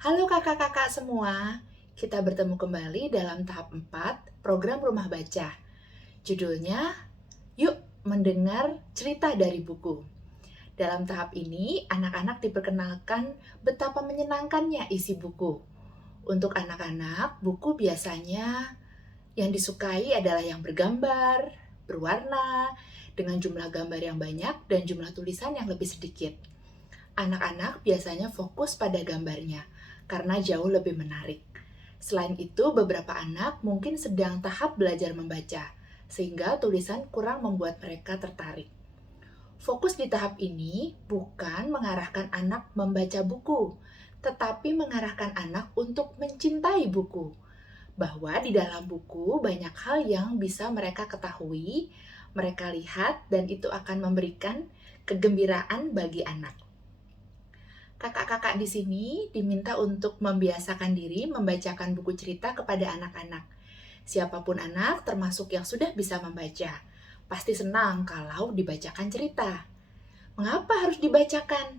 Halo kakak-kakak semua, kita bertemu kembali dalam tahap 4 program Rumah Baca. Judulnya, Yuk Mendengar Cerita dari Buku. Dalam tahap ini, anak-anak diperkenalkan betapa menyenangkannya isi buku. Untuk anak-anak, buku biasanya yang disukai adalah yang bergambar, berwarna, dengan jumlah gambar yang banyak dan jumlah tulisan yang lebih sedikit. Anak-anak biasanya fokus pada gambarnya karena jauh lebih menarik. Selain itu, beberapa anak mungkin sedang tahap belajar membaca, sehingga tulisan kurang membuat mereka tertarik. Fokus di tahap ini bukan mengarahkan anak membaca buku, tetapi mengarahkan anak untuk mencintai buku. Bahwa di dalam buku banyak hal yang bisa mereka ketahui, mereka lihat, dan itu akan memberikan kegembiraan bagi anak. Kakak-kakak di sini diminta untuk membiasakan diri membacakan buku cerita kepada anak-anak. Siapapun anak, termasuk yang sudah bisa membaca, pasti senang kalau dibacakan cerita. Mengapa harus dibacakan?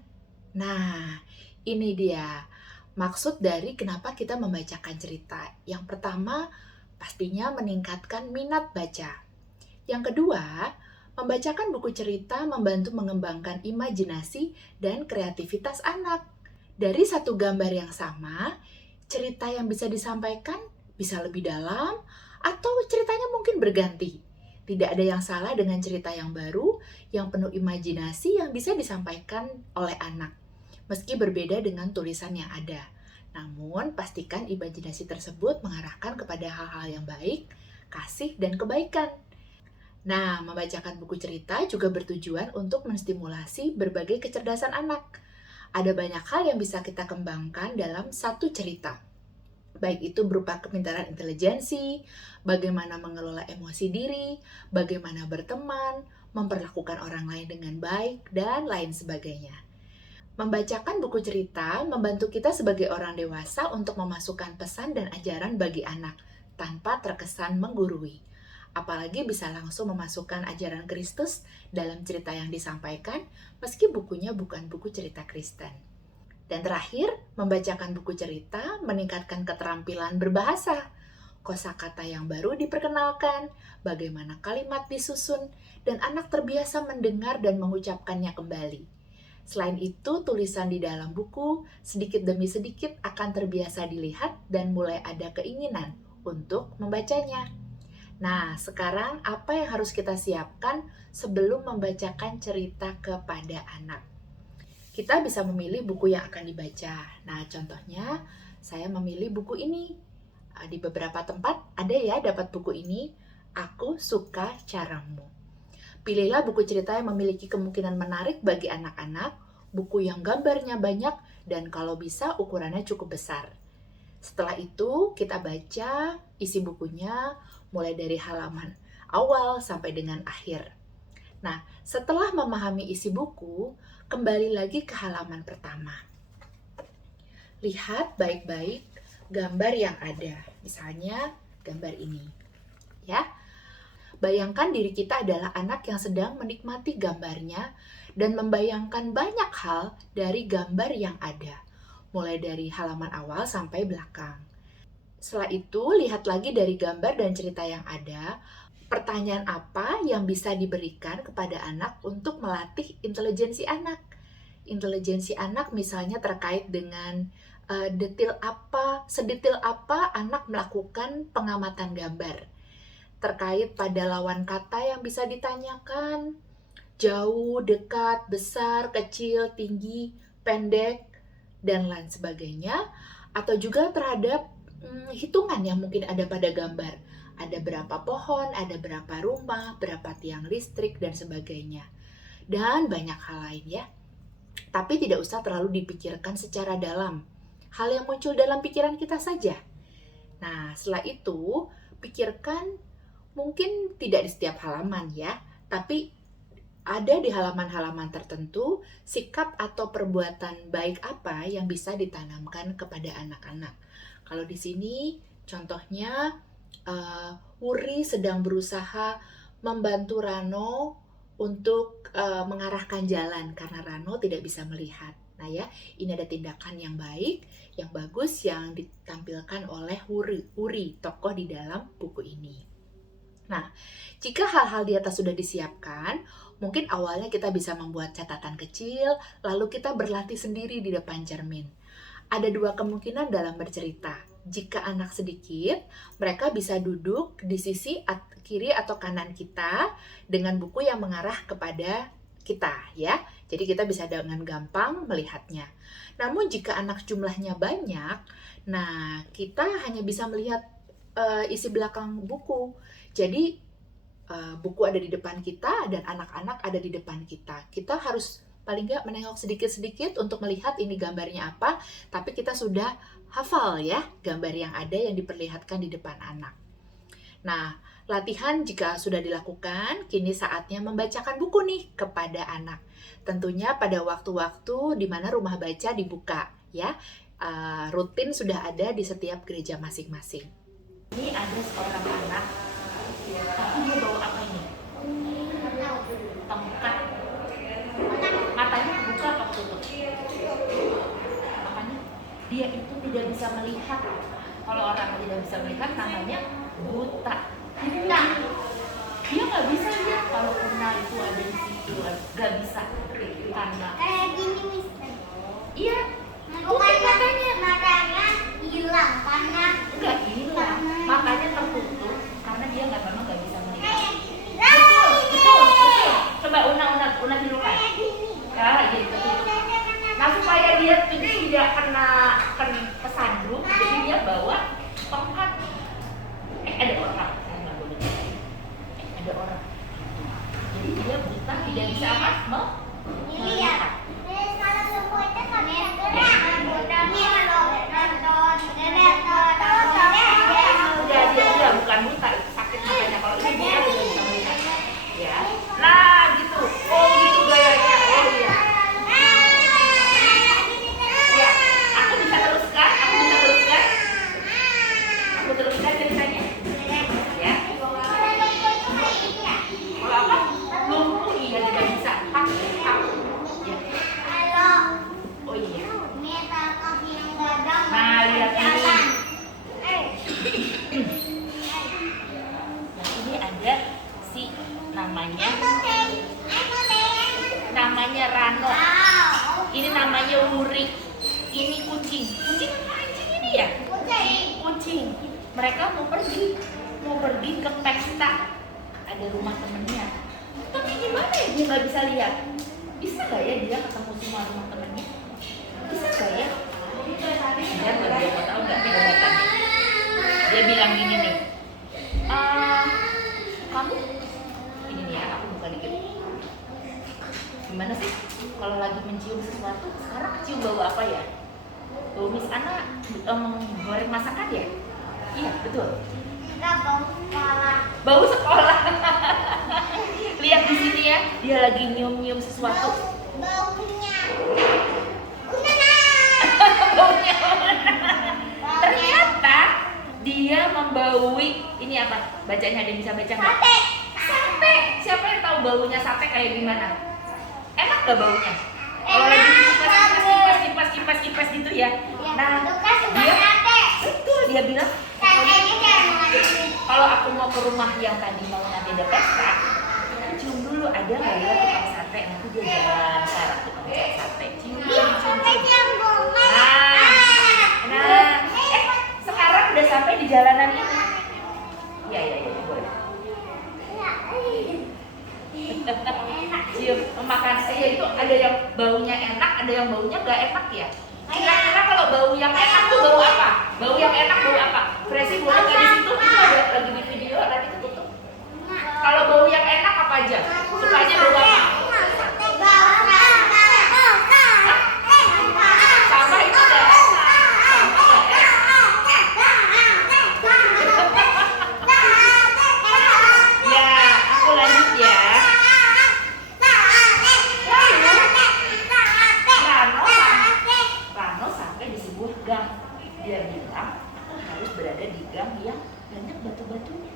Nah, ini dia maksud dari kenapa kita membacakan cerita. Yang pertama, pastinya meningkatkan minat baca. Yang kedua, membacakan buku cerita membantu mengembangkan imajinasi dan kreativitas anak. Dari satu gambar yang sama, cerita yang bisa disampaikan bisa lebih dalam atau ceritanya mungkin berganti. Tidak ada yang salah dengan cerita yang baru, yang penuh imajinasi yang bisa disampaikan oleh anak, meski berbeda dengan tulisan yang ada. Namun, pastikan imajinasi tersebut mengarahkan kepada hal-hal yang baik, kasih, dan kebaikan. Nah, membacakan buku cerita juga bertujuan untuk menstimulasi berbagai kecerdasan anak. Ada banyak hal yang bisa kita kembangkan dalam satu cerita. Baik itu berupa kepintaran intelijensi, bagaimana mengelola emosi diri, bagaimana berteman, memperlakukan orang lain dengan baik, dan lain sebagainya. Membacakan buku cerita membantu kita sebagai orang dewasa untuk memasukkan pesan dan ajaran bagi anak tanpa terkesan menggurui. Apalagi bisa langsung memasukkan ajaran Kristus dalam cerita yang disampaikan, meski bukunya bukan buku cerita Kristen. Dan terakhir, membacakan buku cerita meningkatkan keterampilan berbahasa. Kosakata yang baru diperkenalkan, bagaimana kalimat disusun, dan anak terbiasa mendengar dan mengucapkannya kembali. Selain itu, tulisan di dalam buku sedikit demi sedikit akan terbiasa dilihat dan mulai ada keinginan untuk membacanya. Nah, sekarang apa yang harus kita siapkan sebelum membacakan cerita kepada anak? Kita bisa memilih buku yang akan dibaca. Nah, contohnya saya memilih buku ini. Di beberapa tempat ada ya dapat buku ini, Aku Suka Caramu. Pilihlah buku cerita yang memiliki kemungkinan menarik bagi anak-anak, buku yang gambarnya banyak, dan kalau bisa ukurannya cukup besar. Setelah itu, kita baca isi bukunya mulai dari halaman awal sampai dengan akhir. Nah, setelah memahami isi buku, kembali lagi ke halaman pertama. Lihat baik-baik gambar yang ada. Misalnya, gambar ini. Ya. Bayangkan diri kita adalah anak yang sedang menikmati gambarnya dan membayangkan banyak hal dari gambar yang ada, mulai dari halaman awal sampai belakang. Setelah itu, lihat lagi dari gambar dan cerita yang ada, pertanyaan apa yang bisa diberikan kepada anak untuk melatih intelijensi anak. Intelijensi anak misalnya terkait dengan sedetail apa anak melakukan pengamatan gambar. Terkait pada lawan kata yang bisa ditanyakan, jauh, dekat, besar, kecil, tinggi, pendek, dan lain sebagainya. Atau juga terhadap hitungan yang mungkin ada pada gambar. Ada berapa pohon, ada berapa rumah, berapa tiang listrik, dan sebagainya. Dan banyak hal lain ya. Tapi tidak usah terlalu dipikirkan secara dalam. Hal yang muncul dalam pikiran kita saja. Nah, setelah itu, pikirkan mungkin tidak di setiap halaman ya, tapi ada di halaman-halaman tertentu sikap atau perbuatan baik apa yang bisa ditanamkan kepada anak-anak. Kalau di sini contohnya Wuri sedang berusaha membantu Rano untuk mengarahkan jalan karena Rano tidak bisa melihat. Nah ya, ini ada tindakan yang baik, yang bagus yang ditampilkan oleh Wuri, tokoh di dalam buku ini. Nah, jika hal-hal di atas sudah disiapkan, mungkin awalnya kita bisa membuat catatan kecil, lalu kita berlatih sendiri di depan cermin. Ada dua kemungkinan dalam bercerita. Jika anak sedikit, mereka bisa duduk di sisi kiri atau kanan kita dengan buku yang mengarah kepada kita, ya. Jadi kita bisa dengan gampang melihatnya. Namun jika anak jumlahnya banyak, nah kita hanya bisa melihat isi belakang buku. Jadi buku ada di depan kita dan anak-anak ada di depan kita. Kita harus paling nggak menengok sedikit-sedikit untuk melihat ini gambarnya apa, tapi kita sudah hafal ya gambar yang ada yang diperlihatkan di depan anak. Nah, latihan jika sudah dilakukan, kini saatnya membacakan buku nih kepada anak. Tentunya pada waktu-waktu di mana rumah baca dibuka ya. Rutin sudah ada di setiap gereja masing-masing. Ini ada seorang anak, tapi dia bawa apa ini? Tongkat. Matanya buka atau tutup? Makanya dia itu tidak bisa melihat. Kalau orang tidak bisa melihat namanya buta. Dia nggak bisa lihat kalau una itu ada di situ, nggak bisa karena kayak gini mister. Iya. Matanya hilang karena nggak hilang, makanya tertutup karena dia memang nggak bisa melihat. Betul. Coba una hirukan. Ya, gitu. Nah supaya dia tidak kena kesandung, jadi dia bawa tongkat. Ada orang. Ada orang. Jadi dia buta, tidak bisa apa? Melihat. kalau semua itu kan gerak. Dia bukan buta, itu sakit makanya. Kalau ini buta tidak bisa melihat. Ya. Nah, gitu. Oh, gitu gayanya. Oh iya. Ya, aku bisa teruskan. Aku teruskan ceritanya. Ya. Kalau apa? Lumpuh iya tidak bisa. Aku. Ya. Oh iya. Nah, lihat ini. Nah, ini ada si namanya Rano. Ini namanya Wuri. Ini kucing. Kucing apa anjing ini ya? Kucing. Mereka mau pergi ke pesta. Ada rumah temennya. Tapi gimana ya dia nggak bisa lihat? Bisa nggak ya dia ketemu semua rumah temennya? Bisa nggak ya? Dia mau tahu nggak jawabannya? Dia bilang gini nih, kamu ini nih ya, aku buka dikit. Gimana sih kalau lagi mencium sesuatu? Sekarang cium bau apa ya? Bau Miss Ana menggoreng masakan ya? Iya betul. Bau sekolah. Lihat di sini ya, dia lagi nyium sesuatu. Baunya. Ternyata dia membaui ini apa? Bacanya ada yang bisa baca nggak? Sate. Siapa yang tahu baunya sate kayak gimana? Enak nggak baunya? Kalau lagi kipas gitu ya. Nah, dia bilang kalau aku mau ke rumah yang tadi mau nanti ada pesta, cium dulu ada nggak ya tukang sate? Nanti dia jalan ke arah tukang sate. Cium. Nah, sekarang udah sampai di jalanan ini. Iya, boleh. Cium, makan saya itu ada yang baunya enak, ada yang baunya nggak enak ya. Kira-kira kalau bau yang enak tuh bau apa? Bau yang enak bau apa? Presi boleh nggak di situ? Itu ada lagi di video, nanti ketutup. Kalau bau yang enak apa aja? Sukanya bau apa? Sama itu udah enak. Ya, aku lanjut ya. Rano sampai di sebuah gang. Dia bilang, aku harus berada di gang yang banyak batu-batunya.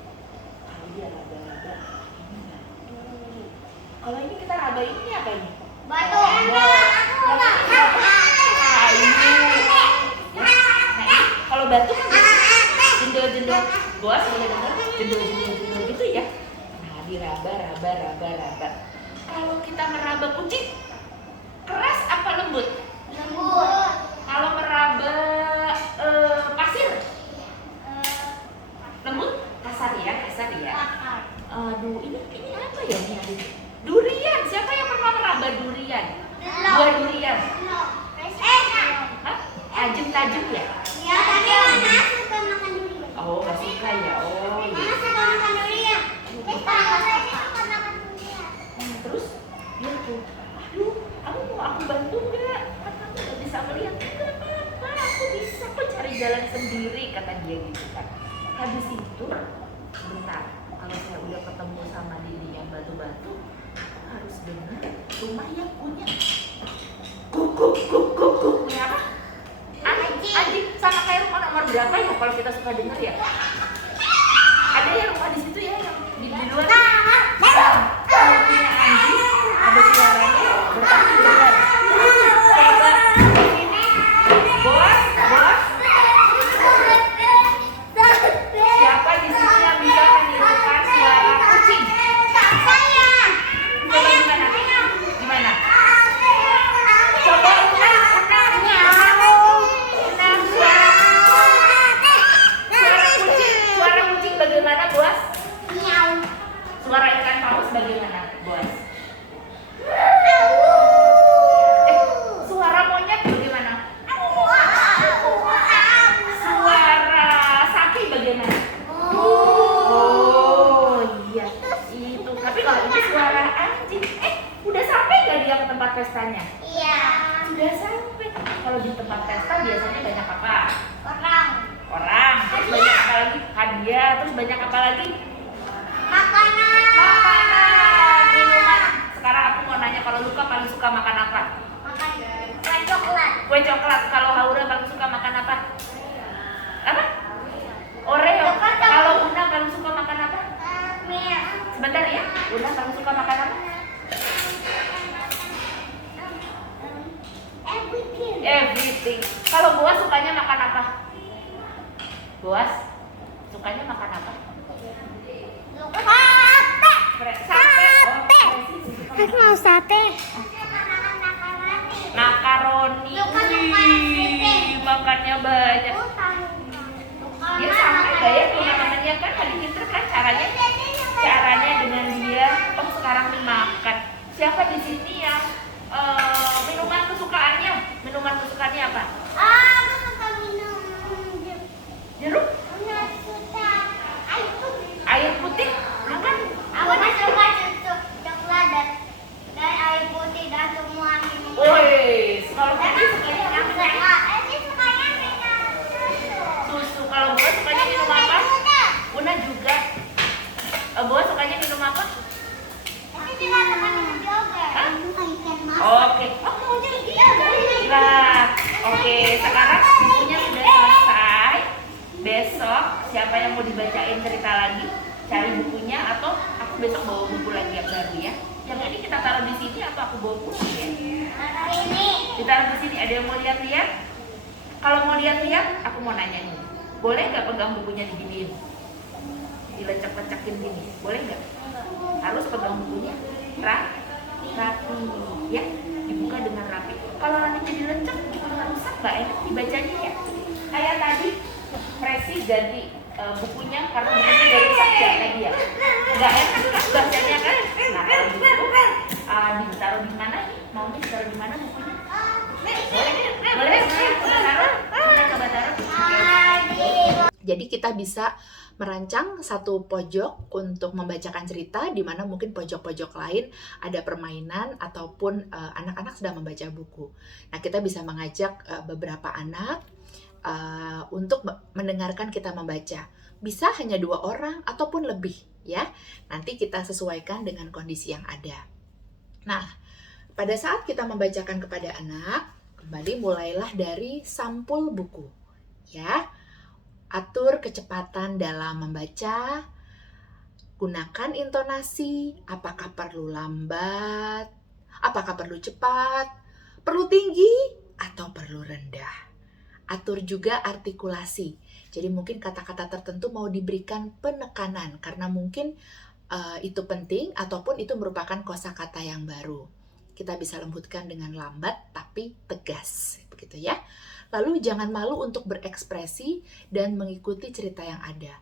Kalau dia raba-raba, ini batu. Kalau ini kita raba ini apa ini? Batu. Yang ini apa? Boas boleh dengar jendul gitu ya. Nah, diraba. Kalau kita meraba kucing, keras apa lembut? Lembut. Kalau meraba pasir, lembut? Kasar ya. Aduh, ini apa ya ini? Durian. Siapa yang pernah meraba durian? Buah durian. Hah? Tajam ya? Ya, tapi Mana suka makan durian. Oh, nggak suka ya? Oh, iya. Mana suka makan durian. Kita suka makan durian. Terus dia tuh, aduh, kamu mau aku bantu nggak? Kan kamu nggak bisa melihat. Nggak apa-apa, aku bisa kok cari jalan sendiri, kata dia gitu kan. Habis itu, bentar, kalau saya udah ketemu sama Didi yang batu-batu, aku harus dengar rumah yang punya kuk. Punya apa? Anjing. Sama kayak rumah nomor berapa ya kalau kita suka dengar ya? Ada ya rumah di situ ya yang di luar. Kalau punya anjing, ada suaranya berarti benar. Coba ini, bos. Siapa di sini yang bisa menirukan suara kucing? Coba gimana? Coba Una suara kucing bagaimana, Bos? Miau. Suara ikan paus bagaimana, Bos? Suara monyet bagaimana? Suara sapi bagaimana? Oh iya, itu. Tapi kalau ini suara anjing. Udah sampai nggak dia ke tempat pestanya? Iya. Sudah sampai. Kalau di tempat pesta biasanya banyak apa? Orang. Terus banyak apa lagi? Hadiah. Terus banyak apa lagi? Makanan. Minuman. Sekarang aku mau nanya, kalau Luka paling suka makan apa? Makan kue coklat. Kue coklat. Kalau Haura paling suka makan apa? Apa? Oreo. Kalau Una paling suka makan apa? Mie. Sebentar ya. Una paling suka makan apa? Everything. Kalau Boas sukanya makan apa? Boas sukanya makan apa? Sate. Aku mau sate. Makaroni. Wih, makannya banyak. Dia sampai gak ya teman-temannya kan tadi pinter kan caranya dengan dia. Oh, sekarang nih makan. Siapa di sini yang minuman kesukaannya apa? Aku suka minum Jeruk? suka Air putih? Lu kan? Aku suka susu coklat dan air putih dan semua minuman. Woi, kalau Kiki sukanya apa? Ini sukanya minum Susu. Kalau gua sukanya minum apa? Una juga. Gua sukanya minum apa? Tapi tidak suka minum yogurt. Hah? Ikan mas. Oke. Nah, oke. Sekarang bukunya sudah selesai. Besok siapa yang mau dibacain cerita lagi? Cari bukunya atau aku besok bawa buku lagi yang baru ya. Yang ini kita taruh di sini atau aku bawa pulang ya? Ini. Ditaruh di sini. Ada yang mau lihat-lihat? Kalau mau lihat-lihat, aku mau nanya nih. Boleh nggak pegang bukunya diginiin? Dilecek-lecekin gini. Boleh nggak? Harus pegang bukunya rapi ya, dibuka dengan rapi. Kalau nanti jadi lecek, rusak nggak enak dibacanya ya. Kayak tadi Presi ganti bukunya karena bukunya udah rusak ya tadi ya. Nggak enak kan bacanya kan? Nah kalau gitu ditaruh di mana? Mau ditaruh di mana bukunya? Boleh? Coba taruh. Jadi kita bisa merancang satu pojok untuk membacakan cerita, di mana mungkin pojok-pojok lain ada permainan ataupun anak-anak sedang membaca buku. Nah, kita bisa mengajak beberapa anak untuk mendengarkan kita membaca. Bisa hanya 2 orang ataupun lebih ya. Nanti kita sesuaikan dengan kondisi yang ada. Nah, pada saat kita membacakan kepada anak, kembali mulailah dari sampul buku. Ya. Atur kecepatan dalam membaca, gunakan intonasi, apakah perlu lambat, apakah perlu cepat, perlu tinggi, atau perlu rendah. Atur juga artikulasi. Jadi mungkin kata-kata tertentu mau diberikan penekanan karena mungkin itu penting ataupun itu merupakan kosakata yang baru. Kita bisa lembutkan dengan lambat tapi tegas, begitu ya. Lalu jangan malu untuk berekspresi dan mengikuti cerita yang ada.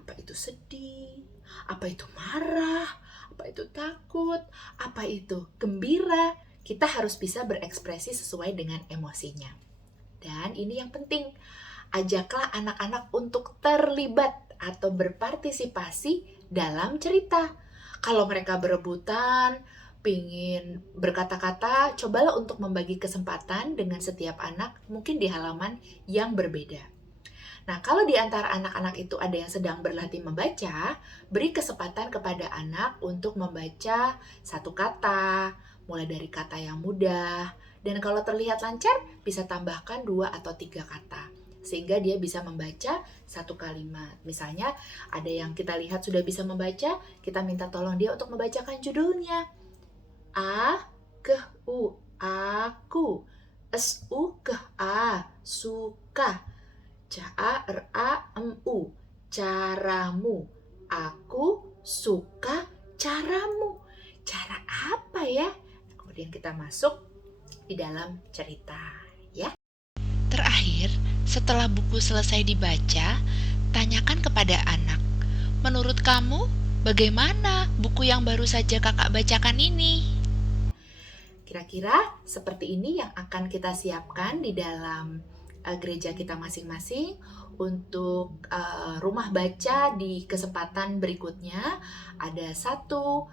Apa itu sedih, apa itu marah, apa itu takut, apa itu gembira. Kita harus bisa berekspresi sesuai dengan emosinya. Dan ini yang penting, ajaklah anak-anak untuk terlibat atau berpartisipasi dalam cerita. Kalau mereka berebutan, pingin berkata-kata, cobalah untuk membagi kesempatan dengan setiap anak, mungkin di halaman yang berbeda. Nah, kalau di antara anak-anak itu ada yang sedang berlatih membaca, beri kesempatan kepada anak untuk membaca satu kata, mulai dari kata yang mudah, dan kalau terlihat lancar, bisa tambahkan 2 atau 3 kata, sehingga dia bisa membaca satu kalimat. Misalnya, ada yang kita lihat sudah bisa membaca, kita minta tolong dia untuk membacakan judulnya. A, ke, u, aku. Es, u, ke, a, suka. C-A-R-A-M-U, caramu. Aku suka caramu. Cara apa ya? Kemudian kita masuk di dalam cerita, ya. Terakhir, setelah buku selesai dibaca, tanyakan kepada anak, menurut kamu, bagaimana buku yang baru saja kakak bacakan ini? Kira-kira seperti ini yang akan kita siapkan di dalam gereja kita masing-masing untuk rumah baca di kesempatan berikutnya. Ada satu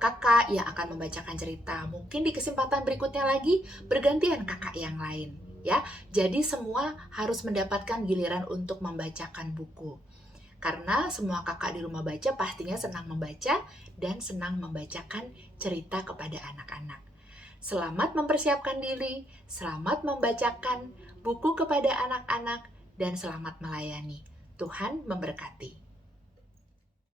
kakak yang akan membacakan cerita. Mungkin di kesempatan berikutnya lagi bergantian kakak yang lain, ya. Jadi semua harus mendapatkan giliran untuk membacakan buku. Karena semua kakak di rumah baca pastinya senang membaca dan senang membacakan cerita kepada anak-anak. Selamat mempersiapkan diri, selamat membacakan buku kepada anak-anak, dan selamat melayani. Tuhan memberkati.